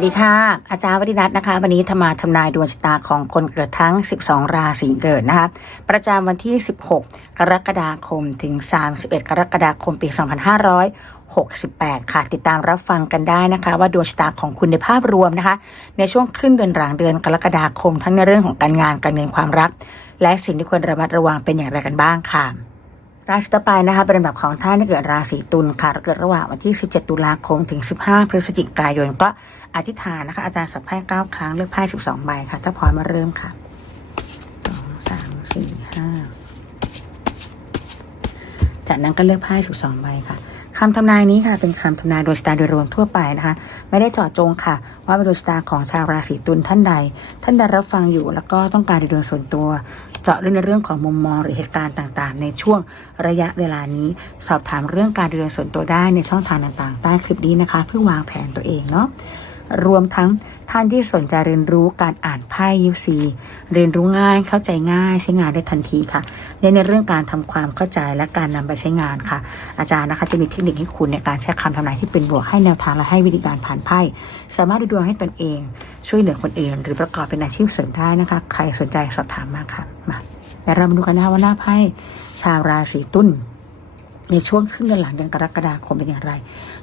สวัสดีค่ะ อาจารย์วรินัทนะคะ วันนี้ธรรมาทำนายดวงชะตาของคนเกิดทั้ง 12 ราศีเกิดนะคะประจำวันที่ 16 กรกฎาคมถึง 31 กรกฎาคมปี 2568 ค่ะ ติดตามรับฟังกันได้นะคะ ว่าดวงชะตาของคุณในภาพรวมนะคะ ในช่วงครึ่งเดือนหลังเดือนกรกฎาคมทั้งในเรื่องของการงานการเงินความรัก และสิ่งที่ควรระมัดระวังเป็นอย่างไรกันบ้างค่ะ ราศีต่อไปนะคะเป็นลำดับของท่านที่เกิดราศีตุลค่ะเกิดระหว่างวันที่ 17 ตุลาคมถึง 15 พฤศจิกายนก็อธิษฐานนะคะอาจารย์สับไพ่9ครั้งเลือกไพ่12 ใบค่ะ ถ้าพร้อมมาเริ่มค่ะ2 3 4 5จากนั้นก็เลือกไพ่12 ใบค่ะ คำทำนายนี้ค่ะ เป็นคำทำนายโดยสไตล์โดยรวมทั่วไปนะคะ ไม่ได้เจาะจงค่ะ ว่าเป็นดวงชะตาของชาวราศีตุลท่านใด ท่านใดรับฟังอยู่ แล้วก็ต้องการในดวงส่วนตัว เจาะเรื่องในเรื่องของมุมมองหรือเหตุการณ์ต่างๆ ในช่วงระยะเวลานี้ สอบถามเรื่องการดูแลส่วนตัวได้ในช่องทางต่างๆ ใต้คลิปนี้นะคะ เพื่อวางแผนตัวเองเนาะ รวมทั้งท่านที่สนใจเรียนรู้การอ่านไพ่ยิปซีเรียนรู้ง่ายเข้าใจง่ายใช้งานได้ทันทีค่ะเน้นในเรื่องการทำความเข้าใจและการนำไปใช้งานค่ะ อาจารย์นะคะจะมีเทคนิคให้คุณในการใช้คำทำนายที่เป็นบวกให้แนวทางและให้วิธีการผ่านไพ่สามารถดูดวงให้ตนเอง ช่วยเหลือคนอื่นหรือประกอบเป็นอาชีพเสริมได้นะคะ ใครสนใจสอบถามมาค่ะมาเดี๋ยวเรามาดูกันนะคะว่าหน้าไพ่ชาวราศีตุลในช่วงครึ่งเดือนหลังเดือนกรกฎาคมเป็นอย่างไร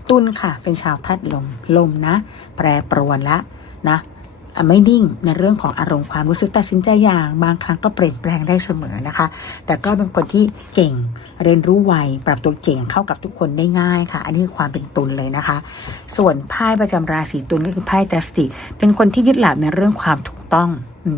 ตุลค่ะ เป็นชาวธาตุลม ลมนะ แปรปรวนละนะไม่นิ่งในเรื่องของอารมณ์ความรู้สึกตัดสินใจอย่าง บางครั้งก็เปลี่ยนแปลงได้เสมอนะคะ แต่ก็เป็นคนที่เก่งเรียนรู้ไวปรับตัวเก่งเข้ากับทุกคนได้ง่ายค่ะ อันนี้คือความเป็นตุลเลยนะคะ ส่วนไพ่ประจำราศีตุลก็คือไพ่จัสติ เป็นคนที่ยึดหลักในเรื่องความถูกต้อง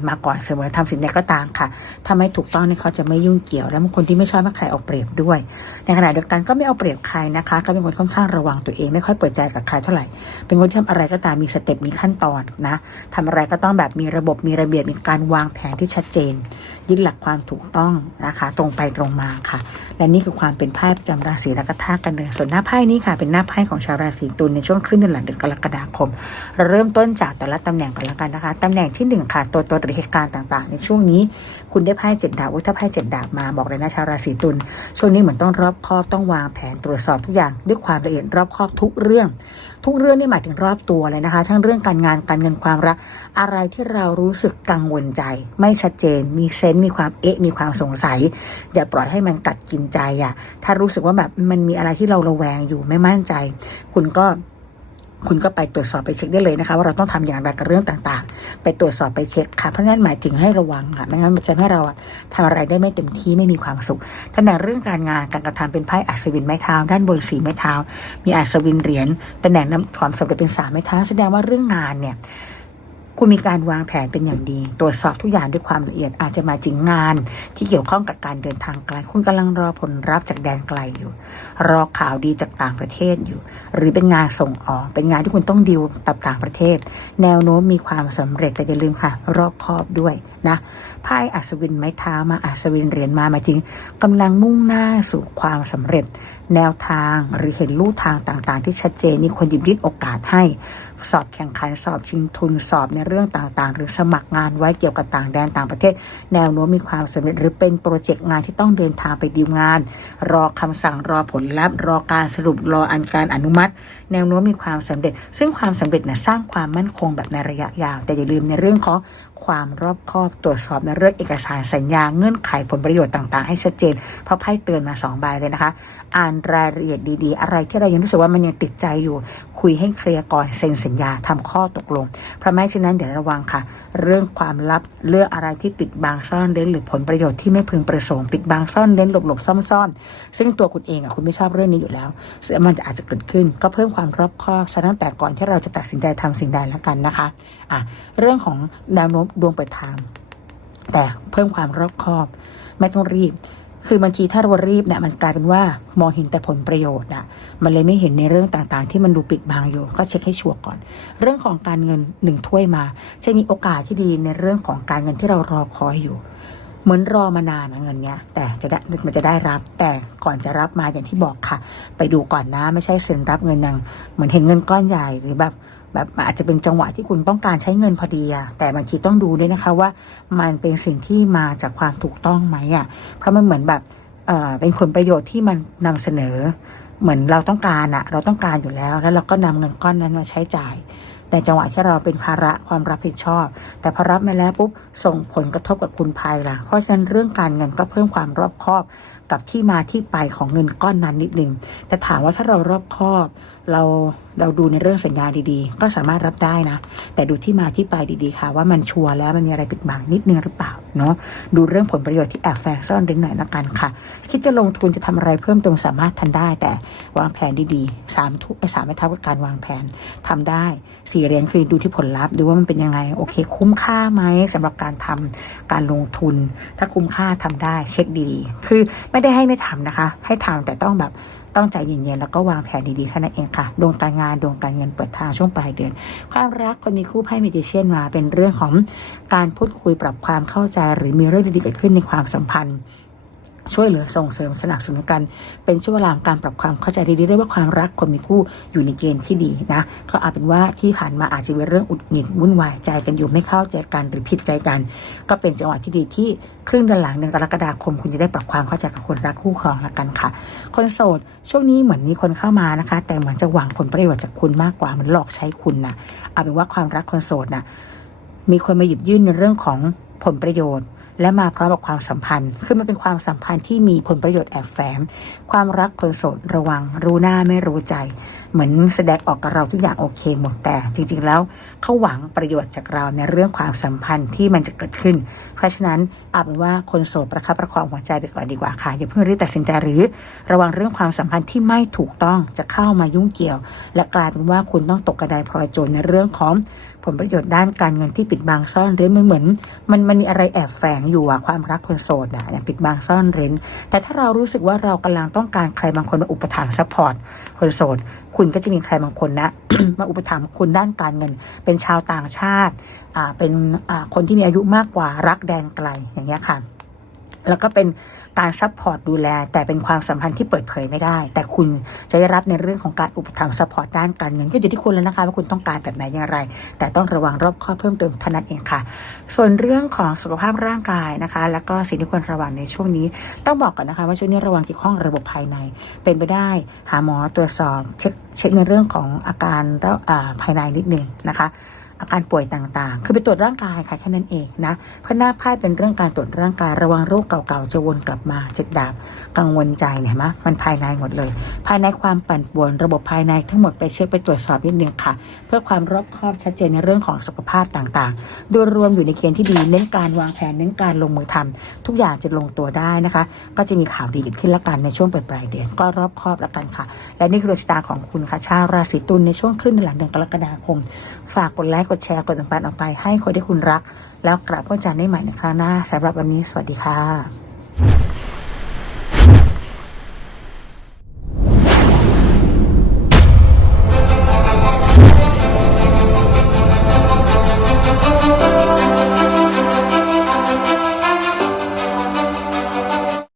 มาก่อนเสมอทำสิ่งใดก็ตามค่ะ ถ้าไม่ถูกต้องเนี่ยเขาจะไม่ยุ่งเกี่ยว และบางคนที่ไม่ชอบให้ใครเอาเปรียบด้วย ในขณะเดียวกันก็ไม่เอาเปรียบใครนะคะ ก็เป็นคนค่อนข้างระวังตัวเองไม่ค่อยเปิดใจกับใครเท่าไหร่ เป็นคนที่ทำอะไรก็ตามมีสเต็ปมีขั้นตอนนะทำอะไรก็ต้องแบบมีระบบมีระเบียบมีการวางแผนที่ชัดเจน ยึดหลักความถูกต้องนะคะ ตรงไปตรงมาค่ะ และนี่คือความเป็นไพ่ประจำราศีและก็ท่ากันเลยส่วนหน้าไพ่นี้ค่ะ เป็นหน้าไพ่ของชาวราศีตุลในช่วงครึ่งเดือนหลังเดือนกรกฎาคม เราเริ่มต้นจากแต่ละตำแหน่งก่อนละกันนะคะตำแหน่งที่หนึ่งค่ะ ตัวตัวหรือเหตุการณ์ต่างๆ ในช่วงนี้คุณได้ไพ่เจ็ดดาบอุถ้าไพ่เจ็ดดาบมาบอกเลยนะชาวราศีตุลช่วงนี้เหมือนต้องรอบคอบต้องวางแผนตรวจสอบทุกอย่างด้วยความละเอียดรอบคอบทุกเรื่อง ทุกเรื่องนี่หมายถึงรอบตัวเลยนะคะ ทั้งเรื่องการงานการเงินความรัก อะไรที่เรารู้สึกกังวลใจ ไม่ชัดเจน มีเซนต์มีความเอ๊ะมีความสงสัย อย่าปล่อยให้มันกัดกินใจอะถ้ารู้สึกว่าแบบมันมีอะไรที่เราระแวงอยู่ไม่มั่นใจ คุณก็ คุณก็ไปตรวจสอบไปเช็คได้เลยนะคะ ว่าเราต้องทำอย่างไรกับเรื่องต่างๆ ไปตรวจสอบไปเช็คค่ะเพราะนั้นหมายถึงให้ระวังค่ะไม่งั้นมันจะให้เราอะทำอะไรได้ไม่เต็มที่ไม่มีความสุขตำแหน่งเรื่องการงานการกระทำเป็นไพ่อัศวินไม้เท้า ด้านบนสีไม้เท้า มีอัศวินเหรียญตำแหน่งนำความสำเร็จเป็นสามไม้เท้าแสดงว่าเรื่องงานเนี่ย คุณมีการวางแผนเป็นอย่างดี ตรวจสอบทุกอย่างด้วยความละเอียดอาจจะมาจริงงาน ที่เกี่ยวข้องกับการเดินทางไกล คุณกำลังรอผลรับจากแดนไกลอยู่ รอข่าวดีจากต่างประเทศอยู่ หรือเป็นงานส่งออก เป็นงานที่คุณต้องดิวกับต่างประเทศ แนวโน้มมีความสำเร็จแต่อย่าลืมค่ะ รอบคอบด้วยนะไพ่อัศวินไม้เท้ามาอัศวินเหรียญมามายถึงกำลังมุ่งหน้าสู่ความสำเร็จ แนวทางหรือเห็นลู่ทางต่างๆ ที่ชัดเจนมีคนหยิบยื่นโอกาสให้ สอบแข่งขันสอบชิงทุนสอบในเรื่องต่างๆ หรือสมัครงานไว้เกี่ยวกับต่างแดนต่างประเทศ แนวโน้มมีความสำเร็จหรือเป็นโปรเจกต์งานที่ต้องเดินทางไปดีลงาน รอคำสั่งรอผลลัพธ์ รอการสรุปรออันการอนุมัติ แนวโน้มมีความสำเร็จ ซึ่งความสำเร็จนะสร้างความมั่นคงแบบในระยะยาว แต่อย่าลืมในเรื่องของความรอบคอบตรวจสอบในเรื่องเอกสารสัญญาเงื่อนไขผลประโยชน์ต่าง ๆ ให้ชัดเจน เพราะไพ่เตือนมาสองใบเลยนะคะอ่านรายละเอียดดีๆ อะไรที่เรายังรู้สึกว่ามันยังติดใจอยู่ คุยให้เคลียร์ก่อนเซ็นสัญญาทำข้อตกลง เพราะไม่เช่นนั้นเดี๋ยวระวังค่ะ เรื่องความลับเรื่องอะไรที่ปิดบังซ่อนเร้นหรือผลประโยชน์ที่ไม่พึงประสงค์ปิดบังซ่อนเร้นหลบหลบซ่อนซ่อนๆซึ่งตัวคุณเองอะคุณไม่ชอบเรื่องนี้อยู่แล้วซึ่งมันจะอาจจะเกิดขึ้น ก็เพิ่มความรอบคอบซะตั้งแต่ก่อนที่เราจะตัดสินใจทำสิ่งใดแล้วกันนะคะอะเรื่องของแนวโน้มดวงเปิดทาง แต่เพิ่มความรอบคอบ ไม่ต้องรีบ คือบางทีถ้าเรารีบเนี่ยมันกลายเป็นว่ามองเห็นแต่ผลประโยชน์อะมันเลยไม่เห็นในเรื่องต่างๆ ที่มันดูปิดบังอยู่ ก็เช็คให้ชัวร์ก่อน เรื่องของการเงินหนึ่งถ้วยมา จะมีโอกาสที่ดีในเรื่องของการเงินที่เรารอคอยอยู่เหมือนรอมานานนะเงินเนี้ย แต่จะได้มันจะได้รับแต่ก่อนจะรับมาอย่างที่บอกค่ะ ไปดูก่อนนะ ไม่ใช่เซ็นรับเงินย่างเหมือนเห็นเงินก้อนใหญ่หรือแบบ แบบอาจจะเป็นจังหวะที่คุณต้องการใช้เงินพอดีอะแต่บางทีต้องดูด้วยนะคะว่ามันเป็นสิ่งที่มาจากความถูกต้องไหมอะเพราะมันเหมือนแบบเออเป็นผลประโยชน์ที่มันนำเสนอ เหมือนเราต้องการอะเราต้องการอยู่แล้ว แล้วเราก็นำเงินก้อนนั้นมาใช้จ่ายในจังหวะที่เราเป็นภาระความรับผิดชอบ แต่พอรับมาแล้วปุ๊บส่งผลกระทบกับคุณภายหลังเพราะฉะนั้นเรื่องการเงินก็เพิ่มความรอบคอบ กับที่มาที่ไปของเงินก้อนนั้นนิดนึงแต่ถามว่าถ้าเรารอบคอบเราเราดูในเรื่องสัญญาดีๆ ก็สามารถรับได้นะ แต่ดูที่มาที่ไปดีๆค่ะ ว่ามันชัวร์แล้วมันมีอะไรปิดบังนิดนึงหรือเปล่าเนาะดูเรื่องผลประโยชน์ที่แอบแฝงซ่อนเร้นหน่อยละกันค่ะ คิดจะลงทุนจะทำอะไรเพิ่มเติมสามารถทันได้ แต่วางแผนดีๆสามทุกไอ้สามไม่เท่ากับการวางแผนทำได้สี่เรียญคือดูที่ผลลัพธ์ดูว่ามันเป็นยังไงโอเค คุ้มค่าไหมสำหรับการทำการลงทุน ถ้าคุ้มค่าทำได้เช็คดีๆ คือไม่ได้ให้ไม่ทำนะคะ ให้ทำแต่ต้องแบบต้องใจเย็นๆแล้วก็วางแผนดีๆแค่นั้นเองค่ะ ดวงการงานดวงการเงินเปิดทางช่วงปลายเดือน ความรักคนมีคู่ไพ่มิจิเชียนมาเป็นเรื่องของการพูดคุยปรับความเข้าใจ หรือมีเรื่องดีๆเกิดขึ้นในความสัมพันธ์ ช่วยเหลือส่งเสริมสนับสนุนกัน เป็นช่วงเวลาการปรับความเข้าใจดีๆเรียกว่าความรักคนมีคู่อยู่ในเกณฑ์ที่ดีนะก็อาจเป็นว่าที่ผ่านมาอาจจะเป็นเรื่องอุดหงิดวุ่นวายใจกันอยู่ไม่เข้าใจกันหรือผิดใจกัน ก็เป็นจังหวะที่ดีที่ครึ่งเดือนหลังเดือนกรกฎาคม คุณจะได้ปรับความเข้าใจกับคนรักคู่ครองละกันค่ะ คนโสดช่วงนี้เหมือนมีคนเข้ามานะคะ แต่เหมือนจะหวังผลประโยชน์จากคุณมากกว่าเหมือนหลอกใช้คุณนะเอาเป็นว่าความรักคนโสดนะมีคนมาหยิบยื่นในเรื่องของผลประโยชน์ และมาพร้อมกับความสัมพันธ์ คือมันเป็นความสัมพันธ์ที่มีผลประโยชน์แอบแฝง ความรักคนโสดระวัง รู้หน้าไม่รู้ใจ เหมือนแสดงออกกับเราทุกอย่างโอเคหมดแต่ จริงๆแล้วเขาหวังประโยชน์จากเราในเรื่องความสัมพันธ์ที่มันจะเกิดขึ้น เพราะฉะนั้นเอาเป็นว่าคนโสดประคับประคองหัวใจไปก่อนดีกว่าค่ะอย่าเพิ่งรีบตัดสินใจหรือ ระวังเรื่องความสัมพันธ์ที่ไม่ถูกต้องจะเข้ามายุ่งเกี่ยว และกลายเป็นว่าคุณต้องตกกระไดพลอยโจรในเรื่องของ ลประโยชน์ด้านการเงินที่ปิดบังซ่อนเร้นมันเหมือน มันมันมีอะไรแอบแฝงอยู่อะความรักคนโสดอะปิดบังซ่อนเร้น แต่ถ้าเรารู้สึกว่าเรากำลังต้องการใครบางคนมาอุปถัมภ์ซัพพอร์ตคนโสด คุณก็จะมีใครบางคนนะ มาอุปถัมภ์คุณด้านการเงิน เป็นชาวต่างชาติ อ่า เป็น อ่า คนที่มีอายุมากกว่ารักแดนไกล อย่างเงี้ยค่ะ แล้วก็เป็นการซัพพอร์ตดูแล แต่เป็นความสัมพันธ์ที่เปิดเผยไม่ได้ แต่คุณจะได้รับในเรื่องของการอุปถัมภ์ซัพพอร์ตด้านการเงินก็อยู่ที่คุณแล้วนะคะว่าคุณต้องการแบบไหนอย่างไร แต่ต้องระวังรอบข้อเพิ่มเติมเท่านั้นเองค่ะ ส่วนเรื่องของสุขภาพร่างกายนะคะ แล้วก็สิ่งที่ควรระวังในช่วงนี้ ต้องบอกก่อนนะคะว่าช่วงนี้ระวังเกี่ยวข้องระบบภายใน เป็นไปได้หาหมอตรวจสอบเช็คเช็คในเรื่องของอาการอ่าภายในนิดนึงนะคะ อาการป่วยต่างๆ คือไปตรวจร่างกายค่ะแค่นั้นเองนะเพราะหน้าไพ่เป็นเรื่องการตรวจร่างกายระวังโรคเก่าๆจะวนกลับมาเจ็ดดาบกังวลใจเนี่ยเห็นไหมมันภายในหมดเลย ภายในความปั่นป่วน ระบบภายในทั้งหมดไปเช็คไปตรวจสอบนิดนึงค่ะ เพื่อความรอบคอบชัดเจนในเรื่องของสุขภาพต่างๆ โดยรวมอยู่ในเกณฑ์ที่ดีเน้นการวางแผนเน้นการลงมือทำทุกอย่างจะลงตัวได้นะคะ ก็จะมีข่าวดีเกิดขึ้นละกันในช่วงปลายเดือนก็รอบคอบละกันค่ะ และนี่คือดวงชะตาของคุณค่ะชาวราศีตุลในช่วงครึ่งเดือนหลังเดือนกรกฎาคม ฝากกดไลค์กดแชร์กดติดตามออกไปให้คนที่คุณรัก แล้วกลับพบกันได้ใหม่ในครั้งหน้าสำหรับวันนี้สวัสดีค่ะ